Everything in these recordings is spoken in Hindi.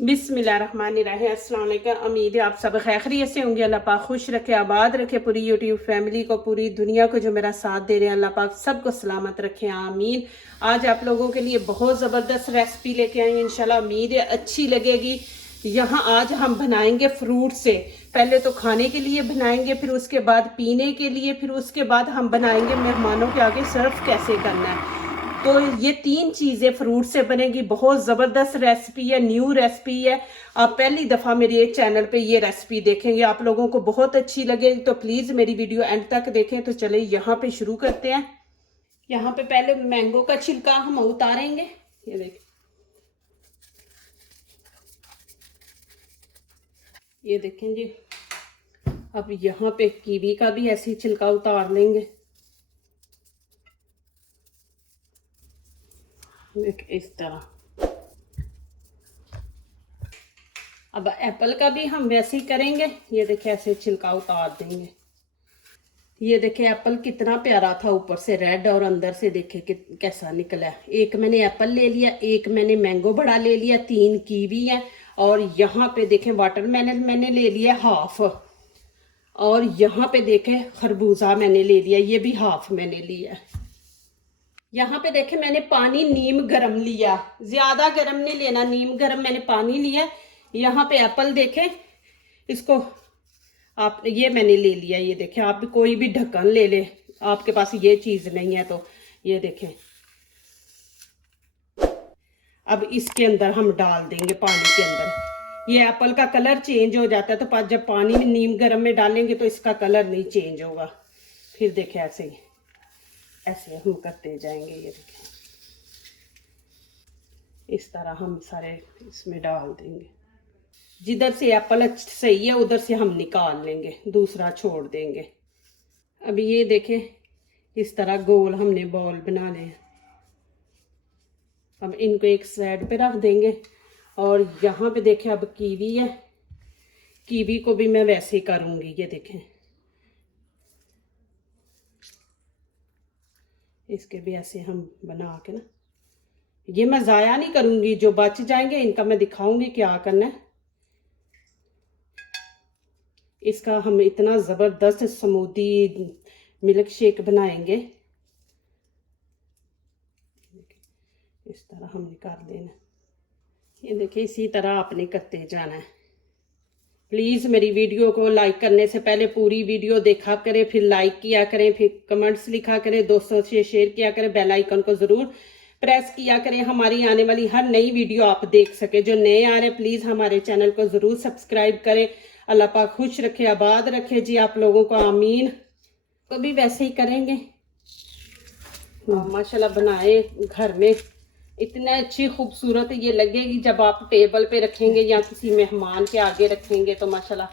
बिस्मिल्लाहिर्रहमानिर्रहीम। अस्सलाम वालेकुम। उम्मीद है आप सब खैरियत से होंगे। अल्लाह पाक खुश रखे, आबाद रखे पूरी यूट्यूब फैमिली को, पूरी दुनिया को जो मेरा साथ दे रहे हैं, अल्लाह पाक सबको सलामत रखे, आमीन। आज आप लोगों के लिए बहुत ज़बरदस्त रेसिपी लेके आई हूँ, इंशाल्लाह उम्मीद है अच्छी लगेगी। यहाँ आज हम बनाएंगे फ्रूट से। पहले तो खाने के लिए बनाएंगे, फिर उसके बाद पीने के लिए, फिर उसके बाद हम बनाएंगे मेहमानों के आगे सर्व कैसे करना है। तो ये तीन चीज़ें फ्रूट से बनेगी। बहुत ज़बरदस्त रेसिपी है, न्यू रेसिपी है। आप पहली दफ़ा मेरे चैनल पे ये रेसिपी देखेंगे, आप लोगों को बहुत अच्छी लगेगी। तो प्लीज़ मेरी वीडियो एंड तक देखें। तो चले यहाँ पे शुरू करते हैं। यहाँ पे पहले मैंगो का छिलका हम उतारेंगे। ये देखें, ये देखें जी। अब यहाँ पे कीवी का भी ऐसे ही छिलका उतार लेंगे। इस तरह। अब एप्पल का भी हम वैसे ही करेंगे। ये देखिए, ऐसे छिलका उतार देंगे। ये देखे एप्पल कितना प्यारा था, ऊपर से रेड और अंदर से देखे कि कैसा निकला। एक मैंने एप्पल ले लिया, एक मैंने मैंगो बड़ा ले लिया, 3 कीवी है, और यहाँ पे देखें वाटरमेलन मैंने ले लिया हाफ, और यहाँ पे देखें खरबूजा मैंने ले लिया, ये भी हाफ मैंने लिया। यहाँ पे देखें मैंने पानी नीम गरम लिया, ज्यादा गरम नहीं लेना, नीम गरम मैंने पानी लिया। यहाँ पे एप्पल देखें, इसको आप, ये मैंने ले लिया। ये देखें, आप कोई भी ढक्कन ले ले, आपके पास ये चीज नहीं है तो ये देखें। अब इसके अंदर हम डाल देंगे, पानी के अंदर। ये एप्पल का कलर चेंज हो जाता है, तो जब पानी में नीम गर्म में डालेंगे तो इसका कलर नहीं चेंज होगा। फिर देखें ऐसे ही, ऐसे हम करते जाएंगे। ये देखें, इस तरह हम सारे इसमें डाल देंगे। जिधर से एप्पल सही है उधर से हम निकाल लेंगे, दूसरा छोड़ देंगे। अभी ये देखें, इस तरह गोल हमने बॉल बनाने हैं। अब इनको एक साइड पे रख देंगे। और यहाँ पे देखें, अब कीवी है, कीवी को भी मैं वैसे ही करूँगी। ये देखें, इसके भी ऐसे हम बना के ना, ये मैं ज़ाया नहीं करूँगी, जो बच जाएंगे इनका मैं दिखाऊंगी क्या करना है। इसका हम इतना ज़बरदस्त स्मूदी मिल्क शेक बनाएंगे। इस तरह हमने कर देना। ये देखिए, इसी तरह आपने करते जाना है। प्लीज़ मेरी वीडियो को लाइक करने से पहले पूरी वीडियो देखा करें, फिर लाइक किया करें, फिर कमेंट्स लिखा करें, दोस्तों से शेयर किया करें, बेल आइकन को ज़रूर प्रेस किया करें, हमारी आने वाली हर नई वीडियो आप देख सके। जो नए आ रहे हैं प्लीज़ हमारे चैनल को ज़रूर सब्सक्राइब करें। अल्लाह पाक खुश रखे, आबाद रखे जी आप लोगों को, आमीन। तो भी वैसे ही करेंगे। माशाल्लाह बनाए घर में, इतना अच्छी खूबसूरत ये लगेगी जब आप टेबल पे रखेंगे या किसी मेहमान के आगे रखेंगे तो माशाल्लाह।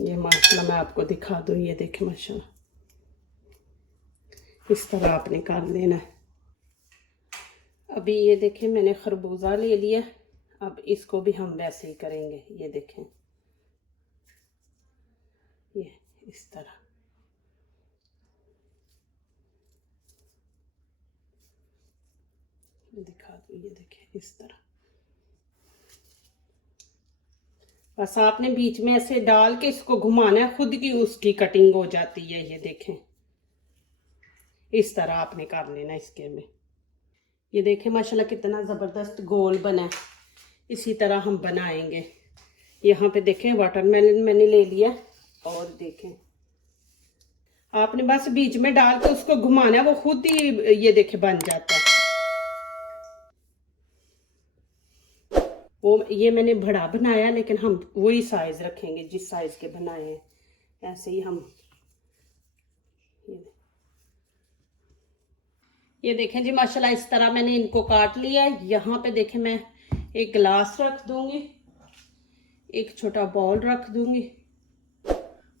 ये माशाल्लाह मैं आपको दिखा दूँ। ये देखें माशाल्लाह, इस तरह आपने कर लेना है। अभी ये देखें, मैंने खरबूजा ले लिया। अब इसको भी हम वैसे ही करेंगे। ये देखें, ये इस तरह। दिखा दूँ, ये देखें इस तरह। बस आपने बीच में ऐसे डाल के इसको घुमाना है, खुद की उसकी कटिंग हो जाती है। ये देखें, इस तरह आपने कर लेना इसके में। ये देखें माशाल्लाह कितना ज़बरदस्त गोल बना है। इसी तरह हम बनाएंगे। यहाँ पे देखें वाटरमेलन मैंने ले लिया, और देखें आपने बस बीच में डाल के उसको घुमाना है, वो खुद ही ये देखें बन जाता है। वो ये मैंने बड़ा बनाया, लेकिन हम वही साइज रखेंगे जिस साइज के बनाए हैं। ऐसे ही हम ये देखें जी माशाल्लाह, इस तरह मैंने इनको काट लिया है। यहाँ पे देखें, मैं एक गिलास रख दूंगी, एक छोटा बॉल रख दूंगी,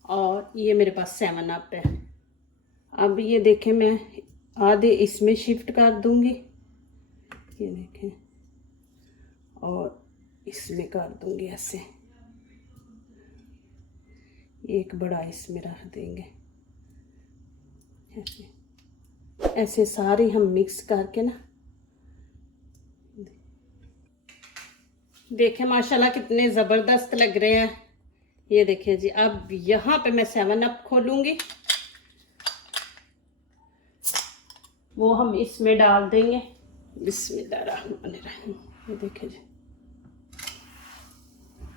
और ये मेरे पास 7 अप है। अब ये देखें, मैं आधे इसमें शिफ्ट कर दूंगी। ये देखें, और इसमें कर दूंगी ऐसे। एक बड़ा इसमें रख देंगे ऐसे। ऐसे सारे हम मिक्स करके ना, देखें माशाल्लाह कितने ज़बरदस्त लग रहे हैं। ये देखिए जी, अब यहाँ पे मैं 7 अप खोलूँगी, वो हम इसमें डाल देंगे। बिस्मिल्लाहिर्रहमानिर्रहीम। ये देखिए जी,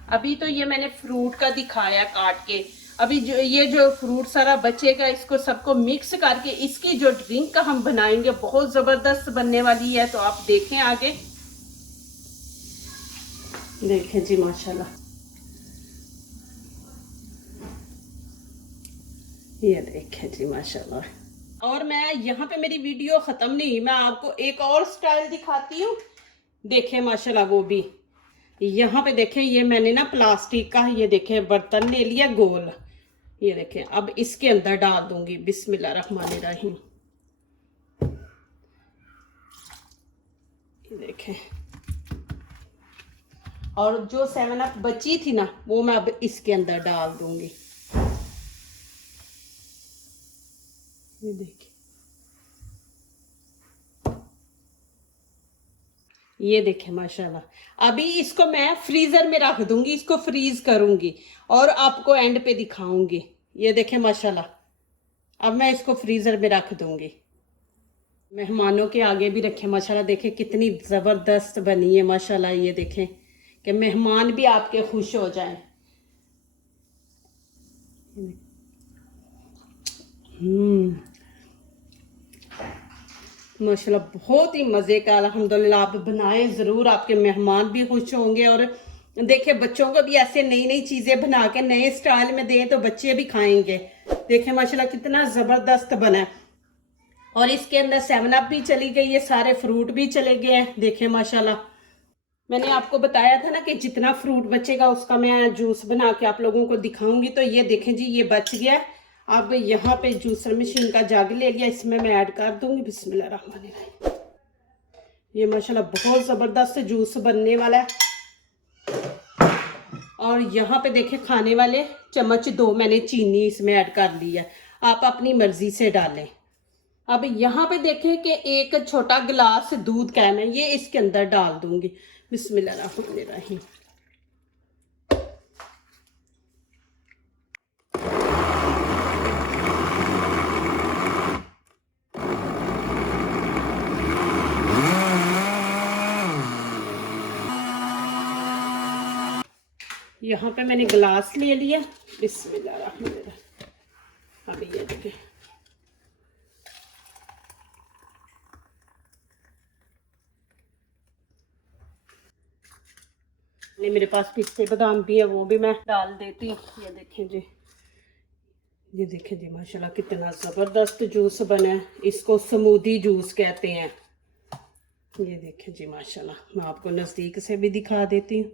अभी तो ये मैंने फ्रूट का दिखाया काट के। अभी जो फ्रूट सारा बचेगा, इसको सबको मिक्स करके इसकी जो ड्रिंक का हम बनाएंगे बहुत ज़बरदस्त बनने वाली है, तो आप देखें आगे। देखें जी माशाल्लाह, ये देखें जी माशाल्लाह। और मैं यहाँ पे मेरी वीडियो ख़त्म नहीं, मैं आपको एक और स्टाइल दिखाती हूँ। देखें माशाल्लाह, वो भी यहाँ पे देखें, ये मैंने ना प्लास्टिक का ये देखें बर्तन ले लिया गोल। ये देखें, अब इसके अंदर डाल दूंगी। बिस्मिल्लाहिर्रहमानिर्रहीम। ये देखें, और जो 7 अप बची थी ना, वो मैं अब इसके अंदर डाल दूंगी। ये देखिए, ये देखें माशाल्लाह। अभी इसको मैं फ्रीजर में रख दूंगी, इसको फ्रीज करूंगी और आपको एंड पे दिखाऊंगी। ये देखें माशाल्लाह, अब मैं इसको फ्रीजर में रख दूंगी, मेहमानों के आगे भी रखें। माशाल्लाह देखें कितनी ज़बरदस्त बनी है माशाल्लाह। ये देखें कि मेहमान भी आपके खुश हो जाएं। माशाल्लाह बहुत ही मज़े का, अल्हम्दुलिल्लाह। आप बनाएं ज़रूर, आपके मेहमान भी खुश होंगे। और देखिए, बच्चों को भी ऐसे नई नई चीज़ें बना के नए स्टाइल में दें तो बच्चे भी खाएंगे। देखें माशाल्लाह कितना ज़बरदस्त बना है। और इसके अंदर 7 अप भी चली गई है, सारे फ्रूट भी चले गए हैं। देखें माशाल्लाह, मैंने आपको बताया था ना कि जितना फ्रूट बचेगा उसका मैं जूस बना के आप लोगों को दिखाऊंगी। तो ये देखें जी, ये बच गया। अब यहाँ पे जूसर मशीन का जग ले लिया, इसमें मैं ऐड कर दूंगी। बिस्मिल्लाहिर्रहमानिर्रहीम। ये माशाल्लाह बहुत ज़बरदस्त जूस बनने वाला है। और यहाँ पे देखें, खाने वाले चम्मच 2 मैंने चीनी इसमें ऐड कर ली है, आप अपनी मर्जी से डालें। अब यहाँ पे देखें कि एक छोटा गिलास दूध का है, मैं ये इसके अंदर डाल दूंगी। बिस्मिल्लाहिर्रहमानिर्रहीम। यहाँ पे मैंने गिलास ले लिया। बिस्मिल्लाहिर्रहमानिर्रहीम। अब ये देखें, मेरे पास पिस्ते बादाम भी है, वो भी मैं डाल देती हूँ। ये देखें जी, ये देखें जी माशाल्लाह कितना ज़बरदस्त जूस बना है। इसको स्मूदी जूस कहते हैं। ये देखें जी माशाल्लाह, मैं आपको नज़दीक से भी दिखा देती हूँ।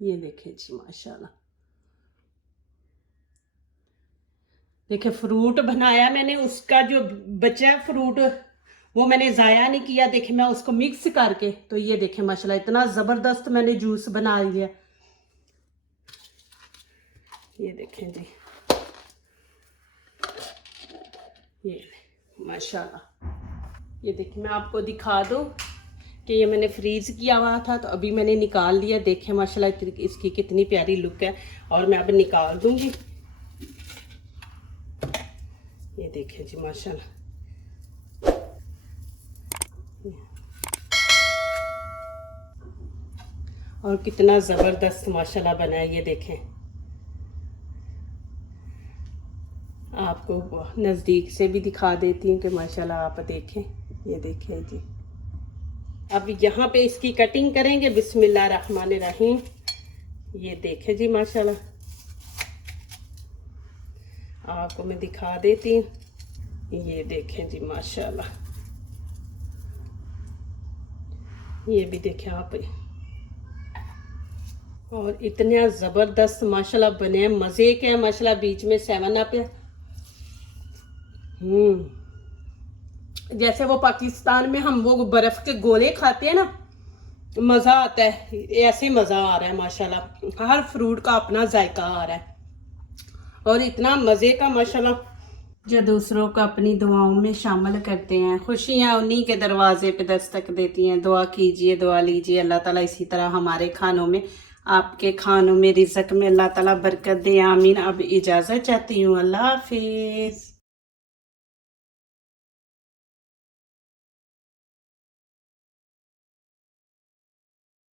ये देखें जी माशाल्लाह, देखिए फ्रूट बनाया मैंने, उसका जो बचा फ्रूट वो मैंने ज़ाया नहीं किया। देखिए मैं उसको मिक्स करके, तो ये देखें माशाल्लाह इतना ज़बरदस्त मैंने जूस बना लिया। ये देखें जी, ये माशाल्लाह। ये देखिए, मैं आपको दिखा दूँ कि ये मैंने फ्रीज़ किया हुआ था, तो अभी मैंने निकाल लिया। देखें माशाल्लाह इसकी कितनी प्यारी लुक है। और मैं अब निकाल दूँगी। ये देखें जी माशाल्लाह, और कितना ज़बरदस्त माशाल्लाह बना है। ये देखें, आपको नज़दीक से भी दिखा देती हूँ कि माशाल्लाह आप देखें। ये देखें जी, अब यहाँ पे इसकी कटिंग करेंगे। बिस्मिल्लाहिर्रहमानिर्रहीम। ये देखें जी माशाल्लाह, आपको मैं दिखा देती हूँ। ये देखें जी माशाल्लाह, ये भी देखें आप। और इतना ज़बरदस्त माशाल्लाह बने हैं, मज़े के हैं माशाल्लाह। बीच में 7 अप है। जैसे वो पाकिस्तान में हम वो बर्फ़ के गोले खाते हैं ना, मज़ा आता है, ऐसे मज़ा आ रहा है माशाल्लाह। हर फ्रूट का अपना जायका आ रहा है और इतना मज़े का माशाल्लाह जो दूसरों को अपनी दुआओं में शामिल करते हैं, खुशियाँ उन्हीं के दरवाजे पे दस्तक देती हैं। दुआ कीजिए, दुआ लीजिए, अल्लाह ताला इसी तरह हमारे खानों में, आपके खानों में, रिज़्क में अल्लाह ताला बरकत दे। आमीन। अब इजाज़त चाहती हूँ। अल्लाह हाफिज़।